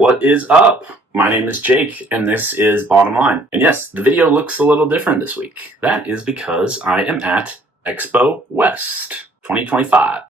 What is up? My name is Jake, and this is Bottom Line. And yes, the video looks a little different this week. That is because I am at Expo West 2025.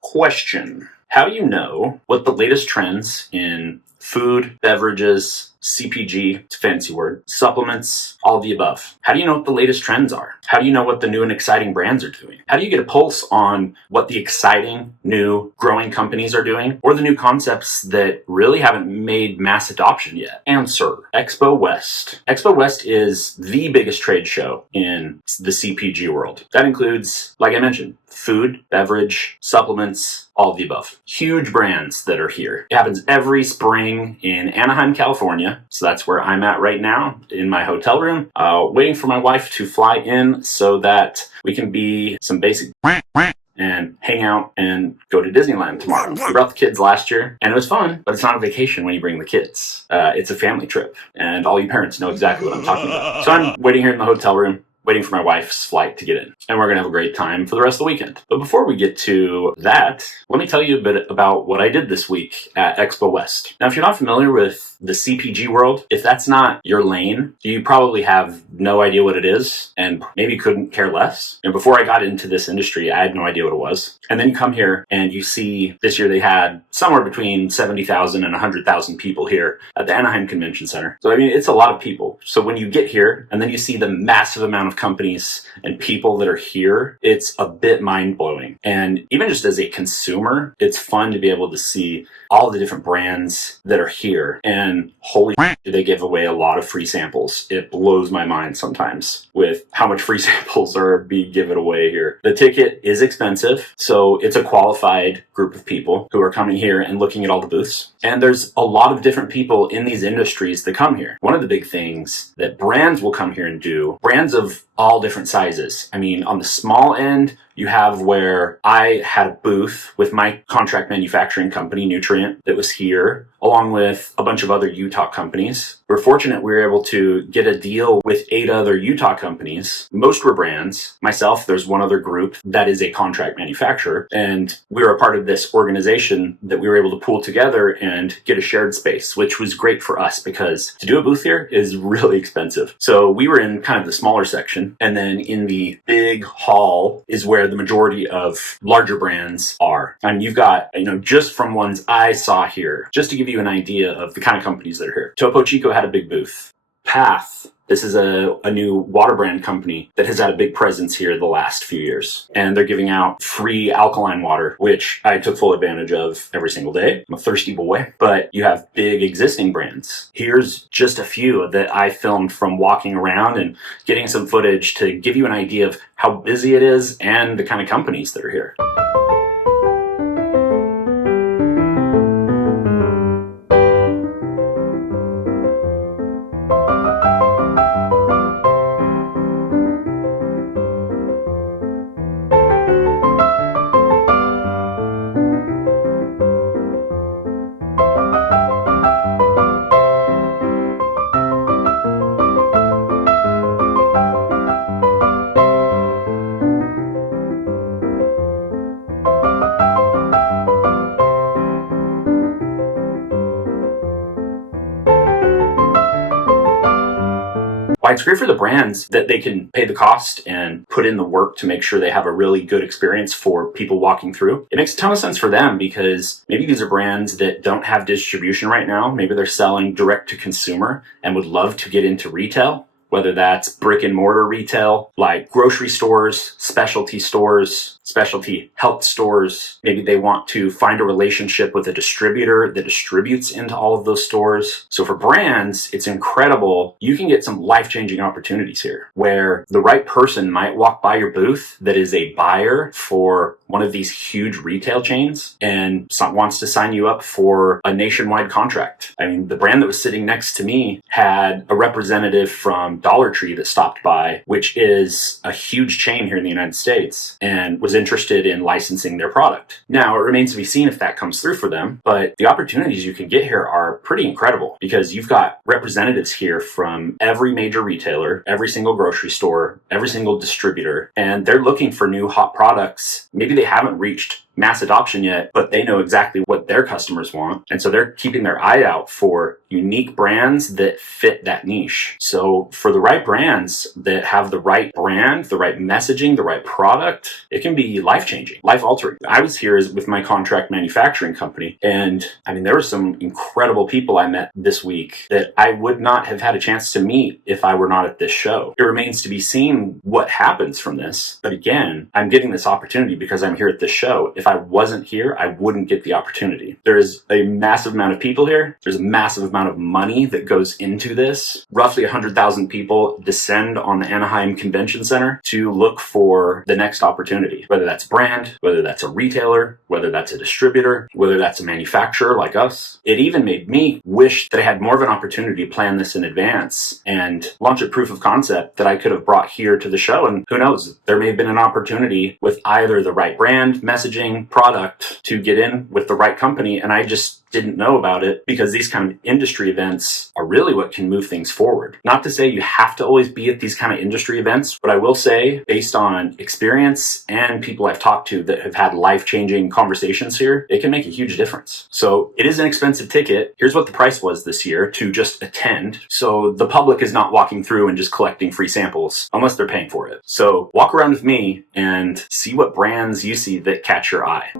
Question: how do you know what the latest trends in food, beverages, CPG, it's a fancy word, supplements, all of the above? How do you know what the latest trends are? How do you know what the new and exciting brands are doing? How do you get a pulse on what the exciting, new, growing companies are doing, or the new concepts that really haven't made mass adoption yet? Answer: Expo West. Expo West is the biggest trade show in the CPG world. That includes, like I mentioned, food, beverage, supplements, all of the above. Huge brands that are here. It happens every spring in Anaheim, California. So that's where I'm at right now in my hotel room, waiting for my wife to fly in so that we can be some basic and hang out and go to Disneyland tomorrow. We brought the kids last year and it was fun, but it's not a vacation when you bring the kids. It's a family trip, and all you parents know exactly what I'm talking about. So I'm waiting here in the hotel room, waiting for my wife's flight to get in. And we're going to have a great time for the rest of the weekend. But before we get to that, let me tell you a bit about what I did this week at Expo West. Now, if you're not familiar with the CPG world, if that's not your lane, you probably have no idea what it is and maybe couldn't care less. And before I got into this industry, I had no idea what it was. And then you come here and you see this year they had somewhere between 70,000 and 100,000 people here at the Anaheim Convention Center. So, I mean, it's a lot of people. So when you get here and then you see the massive amount of companies and people that are here, it's a bit mind-blowing. And even just as a consumer, it's fun to be able to see all the different brands that are here. And holy shit, do they give away a lot of free samples. It blows my mind sometimes with how much free samples are being given away here. The ticket is expensive, so it's a qualified group of people who are coming here and looking at all the booths. And there's a lot of different people in these industries that come here. One of the big things that brands will come here and do, brands of all different sizes. I mean, on the small end, you have where I had a booth with my contract manufacturing company, Nutrient, that was here, along with a bunch of other Utah companies. We're fortunate we were able to get a deal with 8 other Utah companies. Most were brands. Myself, there's one other group that is a contract manufacturer, and we were a part of this organization that we were able to pull together and get a shared space, which was great for us because to do a booth here is really expensive. So we were in kind of the smaller section, and then in the big hall is where the majority of larger brands are. And you've got, just from ones I saw here, just to give you an idea of the kind of companies that are here. Topo Chico had a big booth. Path, this is a new water brand company that has had a big presence here the last few years. And they're giving out free alkaline water, which I took full advantage of every single day. I'm a thirsty boy. But you have big existing brands. Here's just a few that I filmed from walking around and getting some footage to give you an idea of how busy it is and the kind of companies that are here. Why it's great for the brands that they can pay the cost and put in the work to make sure they have a really good experience for people walking through. It makes a ton of sense for them because maybe these are brands that don't have distribution right now. Maybe they're selling direct to consumer and would love to get into retail, whether that's brick and mortar retail, like grocery stores, specialty health stores. Maybe they want to find a relationship with a distributor that distributes into all of those stores. So for brands, it's incredible. You can get some life-changing opportunities here where the right person might walk by your booth that is a buyer for one of these huge retail chains and wants to sign you up for a nationwide contract. I mean, the brand that was sitting next to me had a representative from Dollar Tree that stopped by, which is a huge chain here in the United States, and was interested in licensing their product. Now, it remains to be seen if that comes through for them, but the opportunities you can get here are pretty incredible because you've got representatives here from every major retailer, every single grocery store, every single distributor, and they're looking for new hot products. Maybe they haven't reached mass adoption yet, but they know exactly what their customers want. And so they're keeping their eye out for unique brands that fit that niche. So for the right brands that have the right brand, the right messaging, the right product, it can be life-changing, life-altering. I was here with my contract manufacturing company, and I mean, there were some incredible people I met this week that I would not have had a chance to meet if I were not at this show. It remains to be seen what happens from this. But again, I'm getting this opportunity because I'm here at this show. If I wasn't here, I wouldn't get the opportunity. There is a massive amount of people here. There's a massive amount of money that goes into this. Roughly 100,000 people descend on the Anaheim Convention Center to look for the next opportunity, whether that's brand, whether that's a retailer, whether that's a distributor, whether that's a manufacturer like us. It even made me wish that I had more of an opportunity to plan this in advance and launch a proof of concept that I could have brought here to the show. And who knows, there may have been an opportunity with either the right brand, messaging, product to get in with the right company. And I just didn't know about it, because these kind of industry events are really what can move things forward. Not to say you have to always be at these kind of industry events, but I will say, based on experience and people I've talked to that have had life-changing conversations here, it can make a huge difference. So it is an expensive ticket. Here's what the price was this year to just attend. So the public is not walking through and just collecting free samples unless they're paying for it. So walk around with me and see what brands you see that catch your eye.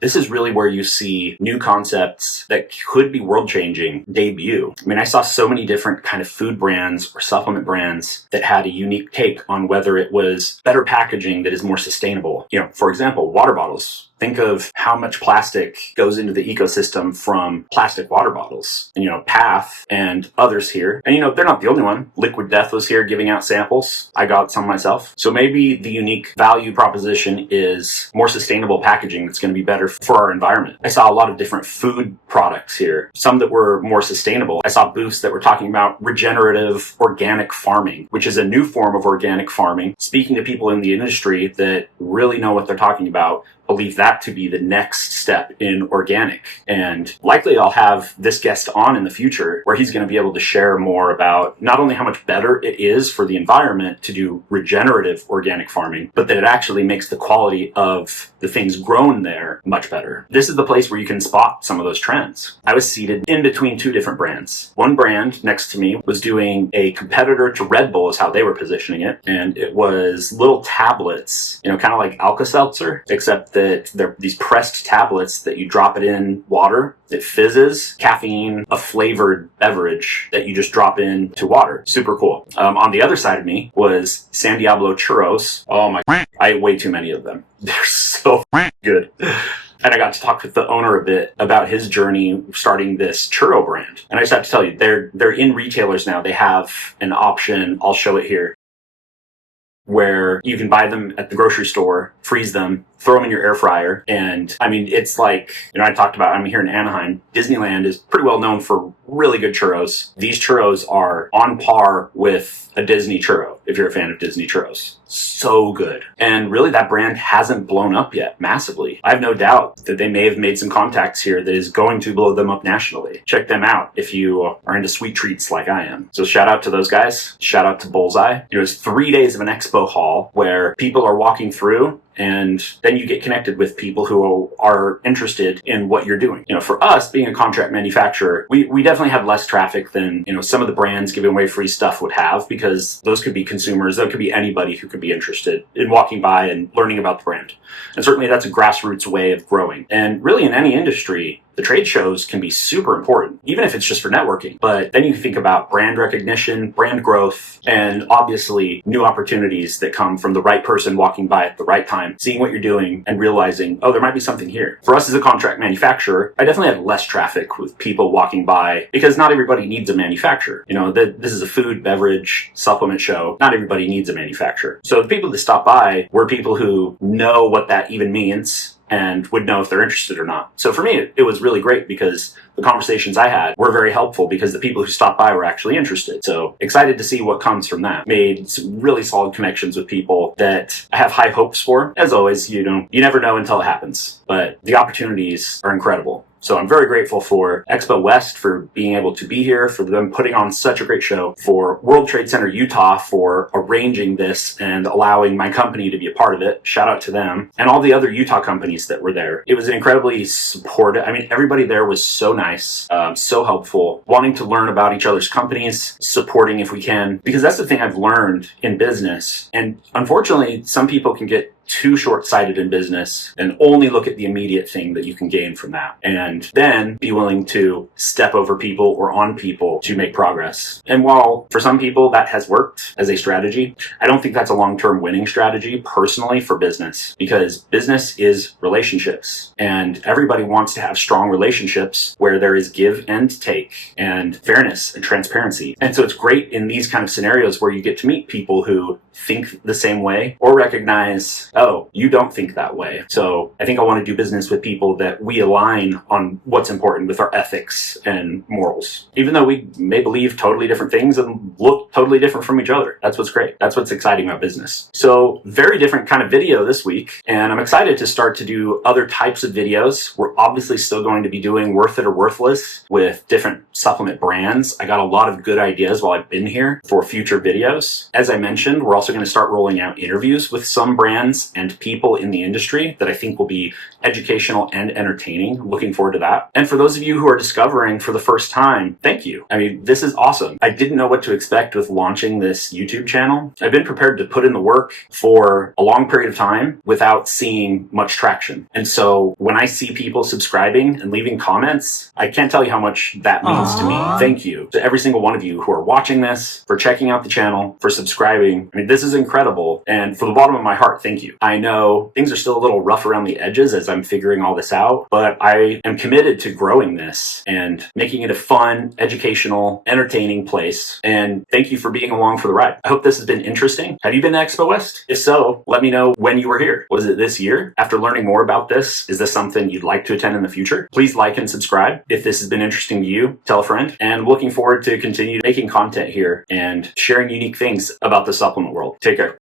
This is really where you see new concepts that could be world-changing debut. I mean, I saw so many different kind of food brands or supplement brands that had a unique take on whether it was better packaging that is more sustainable. You know, for example, water bottles. Think of how much plastic goes into the ecosystem from plastic water bottles. And, you know, Path and others here. And, you know, they're not the only one. Liquid Death was here giving out samples. I got some myself. So maybe the unique value proposition is more sustainable packaging that's going to be better for our environment. I saw a lot of different food products here. Some that were more sustainable. I saw booths that were talking about regenerative organic farming, which is a new form of organic farming. Speaking to people in the industry that really know what they're talking about, believe that to be the next step in organic. And likely I'll have this guest on in the future where he's going to be able to share more about not only how much better it is for the environment to do regenerative organic farming, but that it actually makes the quality of the things grown there much better. This is the place where you can spot some of those trends. I was seated in between two different brands. One brand next to me was doing a competitor to Red Bull is how they were positioning it. And it was little tablets, you know, kind of like Alka-Seltzer, except that they're these pressed tablets that you drop it in water. It fizzes, caffeine, a flavored beverage that you just drop into water. Super cool. On the other side of me was San Diablo churros. Oh my, I ate way too many of them. They're so good. And I got to talk with the owner a bit about his journey starting this churro brand. And I just have to tell you, they're in retailers now. They have an option. I'll show it here. where you can buy them at the grocery store, freeze them, throw them in your air fryer. And I mean, it's like, I talked about, I'm here in Anaheim. Disneyland is pretty well known for really good churros. These churros are on par with a Disney churro, if you're a fan of Disney churros. So good. And really, that brand hasn't blown up yet massively. I have no doubt that they may have made some contacts here that is going to blow them up nationally. Check them out if you are into sweet treats like I am. So shout out to those guys. Shout out to Bullseye. It was 3 days of an expo hall where people are walking through, and then you get connected with people who are interested in what you're doing. For us, being a contract manufacturer, we definitely have less traffic than, some of the brands giving away free stuff would have, because those could be consumers, that could be anybody who could be interested in walking by and learning about the brand. And certainly that's a grassroots way of growing. And really in any industry, the trade shows can be super important, even if it's just for networking. But then you think about brand recognition, brand growth, and obviously new opportunities that come from the right person walking by at the right time, seeing what you're doing and realizing, oh, there might be something here. For us as a contract manufacturer, I definitely have less traffic with people walking by because not everybody needs a manufacturer. This is a food, beverage, supplement show. Not everybody needs a manufacturer. So the people that stop by were people who know what that even means and would know if they're interested or not. So for me, it was really great because the conversations I had were very helpful because the people who stopped by were actually interested. So excited to see what comes from that. Made some really solid connections with people that I have high hopes for. As always, you never know until it happens, but the opportunities are incredible. So I'm very grateful for Expo West for being able to be here, for them putting on such a great show, for World Trade Center Utah for arranging this and allowing my company to be a part of it. Shout out to them. And all the other Utah companies that were there. It was incredibly supportive. Everybody there was so nice, so helpful, wanting to learn about each other's companies, supporting if we can, because that's the thing I've learned in business. And unfortunately, some people can get too short-sighted in business and only look at the immediate thing that you can gain from that, and then be willing to step over people or on people to make progress. And while for some people that has worked as a strategy, I don't think that's a long-term winning strategy personally for business, because business is relationships, and everybody wants to have strong relationships where there is give and take and fairness and transparency. And so it's great in these kind of scenarios where you get to meet people who think the same way or recognize, oh, you don't think that way. So I think I want to do business with people that we align on what's important with our ethics and morals. Even though we may believe totally different things and look totally different from each other. That's what's great. That's what's exciting about business. So very different kind of video this week. And I'm excited to start to do other types of videos. We're obviously still going to be doing Worth It or Worthless with different supplement brands. I got a lot of good ideas while I've been here for future videos. As I mentioned, we're also going to start rolling out interviews with some brands and people in the industry that I think will be educational and entertaining. Looking forward to that. And for those of you who are discovering for the first time, thank you. This is awesome. I didn't know what to expect with launching this YouTube channel. I've been prepared to put in the work for a long period of time without seeing much traction. And so when I see people subscribing and leaving comments, I can't tell you how much that means to me. Thank you to every single one of you who are watching this, for checking out the channel, for subscribing. This is incredible. And from the bottom of my heart, thank you. I know things are still a little rough around the edges as I'm figuring all this out, but I am committed to growing this and making it a fun, educational, entertaining place. And thank you for being along for the ride. I hope this has been interesting. Have you been to Expo West? If so, let me know when you were here. Was it this year? After learning more about this, is this something you'd like to attend in the future? Please like and subscribe. If this has been interesting to you, tell a friend. And I'm looking forward to continue making content here and sharing unique things about the supplement world. Take care.